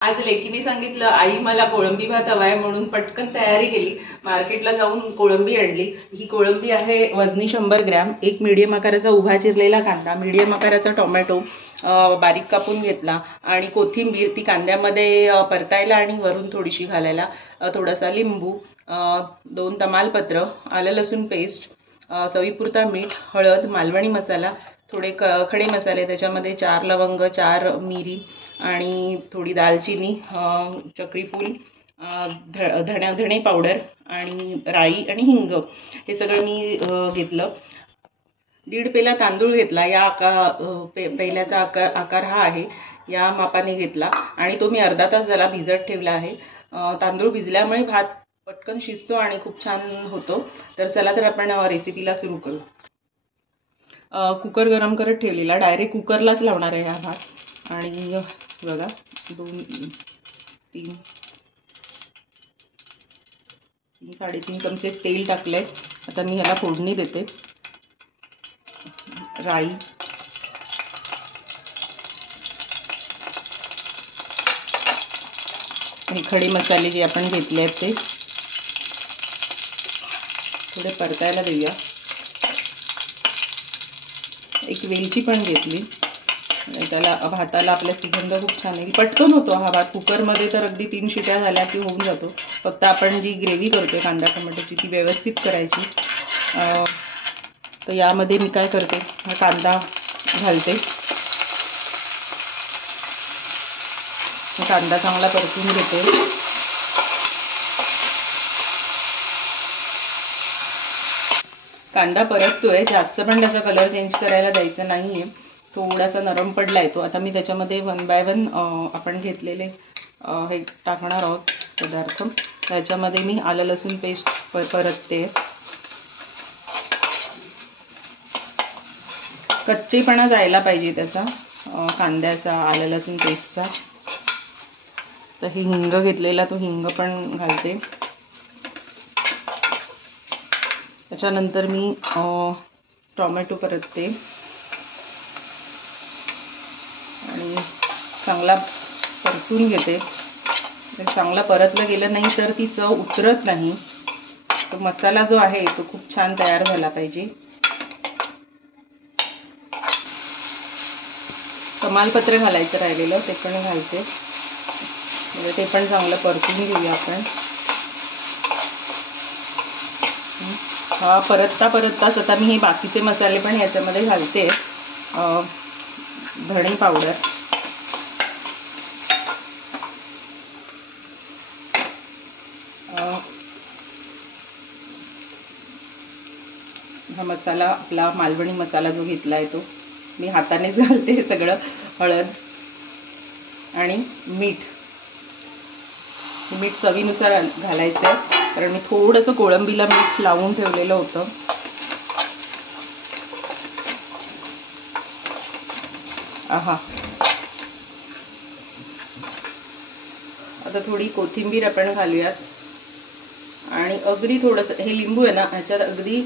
आज लेकीने सांगितलं, आई मला कोळंबी भात हवा आहे, म्हणून पटकन तयारी केली. मार्केटला जाऊन कोळंबी आणली. ही कोळंबी आहे वजनी 100 ग्रॅम. एक मीडियम आकाराचा उभा चिरलेला कांदा, मीडियम आकाराचा टोमॅटो बारीक कापून घेतला आणि कोथिंबीर ती कांद्यामध्ये परतायला आणि वरून थोडीशी घालायला, थोडासा लिंबू, 2 तमालपत्र, आलं लसूण पेस्ट, चवीपुरता मीठ, हळद, मालवणी मसाला, थोडे खडे मसाले, त्याच्यामध्ये 4 लवंग, 4 मिरी आणि थोडी दालचिनी, चक्रीफूल, धणे पावडर आणि राई आणि हिंग, हे सगळं मी घेतलं. 1.5 पेला तांदूळ घेतला. या पेल्याचा आकार हा आहे, या मापाने घेतला आणि तो मी अर्धा तास झाला भिजत ठेवला आहे. तांदूळ भिजल्यामुळे भात पटकन शिजतो आणि खूप छान होतो. तर चला तर आपण रेसिपीला सुरू करू. कुकर गरम करत ठेवलेला, डायरेक्ट कुकरलाच लावणार आहे हा भात. आणि बघा 3-3.5 चमचे तेल टाकले. आता मी ह्याला फोडणी देते. राई, हे खडे मसाले जे आपण घेतले आहेत ते थोडे परतायला देऊया. एक वेलची पण घेतली. त्याला भाताला आपल्या सुगंध खूप छान आहे. पटकन होतो हा भात. कुकरमध्ये तर अगदी 3 शिट्या झाल्या की होऊन जातो. फक्त आपण जी ग्रेव्ही करतो कांदा टोमॅटोची ती व्यवस्थित करायची. तर यामध्ये मी काय करते, हा कांदा घालते. कांदा चांगला परतून घेते. कांदा परततोय, जास्त पण त्याचा कलर चेंज करायला द्यायचा नाही आहे. थोडासा नरम पडला आहे तो. आता मी त्याच्यामध्ये 1 बाय 1 आपण घेतलेले हे टाकणार आहोत पदार्थ. त्याच्यामध्ये मी आलं लसूण पेस्ट परतते. कच्चेपणा जायला पाहिजे त्याचा, कांद्याचा, आलं लसूण पेस्टचा. तर हे हिंग घेतलेला, तो हिंग पण घालते. त्याच्यानंतर मी टोमॅटो परतते आणि चांगला परतून घेते. चांगला परतलं गेलं नाही तर ती चव उतरत नाही. तो मसाला जो आहे तो खूप छान तयार झाला पाहिजे. तमालपत्र घालायचं राहिलेलं ते पण घालते. म्हणजे ते पण चांगलं परतून घेऊया आपण. हा परतताच आता मी हे बाकीचे मसाले पण याच्यामध्ये घालते. धणे पावडर, हा मसाला आपला मालवणी मसाला जो घेतला आहे तो मी हातानेच घालते सगळं. हळद आणि मीठ चवीनुसार घालायचं आहे, कारण मी थोडंसं कोळंबीला मीठ लावून ठेवलेलं होतं. आता थोडी कोथिंबीर आपण घालूयात आणि अगदी थोडंसं हे लिंबू आहे ना, ह्याच्यात अगदी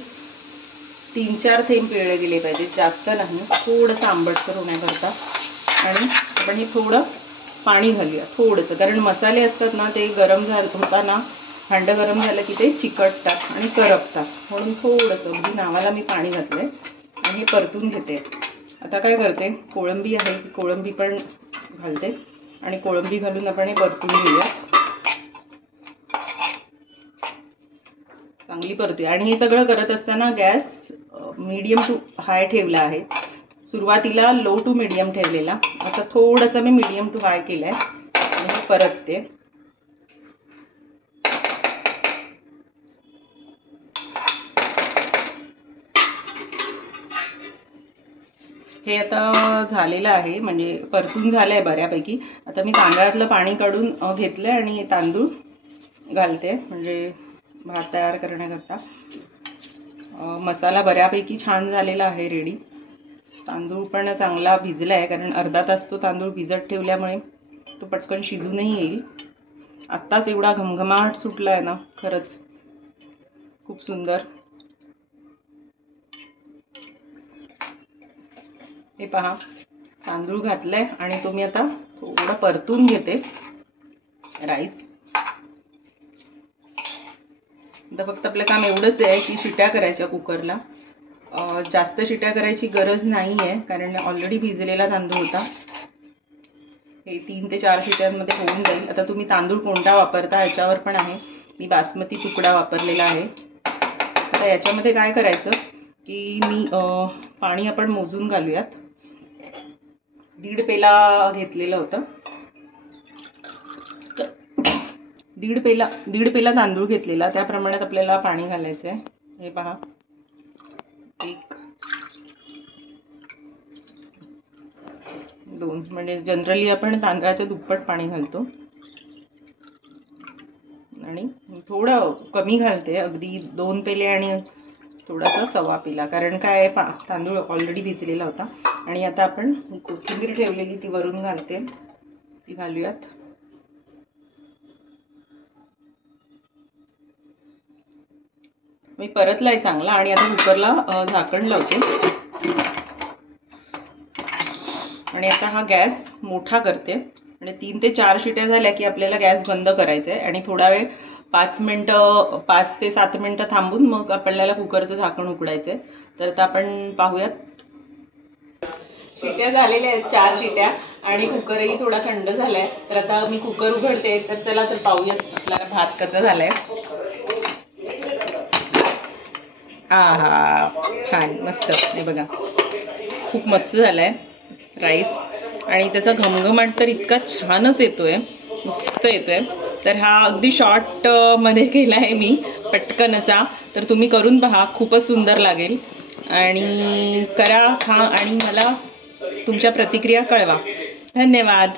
3-4 थेंब पिळले गेले पाहिजे, जास्त नाही. थोडंसं आंबटसर होण्याकरता. आणि आपण हे थोडं पाणी घालूया थोडंसं, कारण मसाले असतात ना ते गरम होताना भांडं गरम झालं की ते चिकटतात आणि करपतात. म्हणून थोडंसं अगदी नावाला मी पाणी घातलंय आणि हे परतून घेते. आता काय करते, कोळंबी आहे ती कोळंबी पण घालते आणि कोळंबी घालून आपण हे परतून घेऊया. चांगली परतूया. आणि हे सगळं करत असताना गॅस मीडियम टू हाय ठेवला आहे. सुरुवातीला लो टू मीडियम ठेवलेला, आता थोडंसं मी मीडियम टू हाय केलंय आणि परतते. हे आता झालेलं आहे, म्हणजे परतून झालं आहे बऱ्यापैकी. आता मी तांदळातलं पाणी काढून घेतलंय आणि तांदूळ घालते, म्हणजे भात तयार करण्याकरता. मसाला बऱ्यापैकी छान झालेला आहे रेडी. तांदूळ पण चांगला भिजला आहे, कारण अर्धा तास तो तांदूळ भिजत ठेवल्यामुळे तो पटकन शिजूनही येईल. आत्ताच एवढा घमघमाट सुटला आहे ना, खरंच खूप सुंदर. हे पहा, तांदूळ घातलाय आणि तो मी आता थोडं परतून घेते. राईस. आता फक्त आपलं काम एवढंच आहे की शिट्या करायच्या कुकरला. जास्त शिट्या करायची गरज नाही आहे कारण ऑलरेडी भिजलेला तांदूळ होता. हे 3 ते 4 शिट्यांमध्ये होऊन जाईल. आता तुम्ही तांदूळ कोणता वापरता याच्यावर पण आहे. मी बासमती तुकडा वापरलेला आहे. आता याच्यामध्ये काय करायचं की मी पाणी आपण मोजून घालूयात. 1.5 पेला घेतलेलं होतं. 1.5 पेला तांदूळ घेतलेला, त्या प्रमाणात आपल्याला पाणी घालायचं आहे. हे पहा, 1 2 म्हणजे जनरली आपण तांदळाचं दुप्पट पाणी घालतो आणि थोडं कमी घालते, अगदी 2 पेले आणि थोडासा 1.25 पेला, कारण काय तांदूळ ऑलरेडी भिजलेला होता. आणि आता आपण कोथिंबीर ठेवलेली ती वरून घालते, ती घालूयात. मी परतलाय चांगला आणि आता कुकरला झाकण लावते आणि आता हा गॅस मोठा करते आणि 3 ते 4 शिट्या झाल्या की आपल्याला गॅस बंद करायचा आहे आणि थोडा वेळ 5 ते 7 मिनिटं थांबून मग आपल्याला कुकरचं झाकण उघडायचं आहे. तर आता आपण पाहूयात. शिट्या झालेल्या आहेत, 4 शिट्या, आणि कुकरही थोडा थंड झालाय. तर आता मी कुकर उघडते. तर चला तर पाहूयात आपला भात कसा झालाय. आहा, छान, मस्त. हे बघा, खूप मस्त झालाय राईस आणि त्याचा घमघमाट तर इतका छानच येतोय, मस्त येतोय. तर हा अगदी शॉर्ट मध्ये केला आहे मी, पटकन असा. तर तुम्ही करून पहा, खूपच सुंदर लागेल. आणि करा, खा आणि मला तुमच्या प्रतिक्रिया कळवा. धन्यवाद.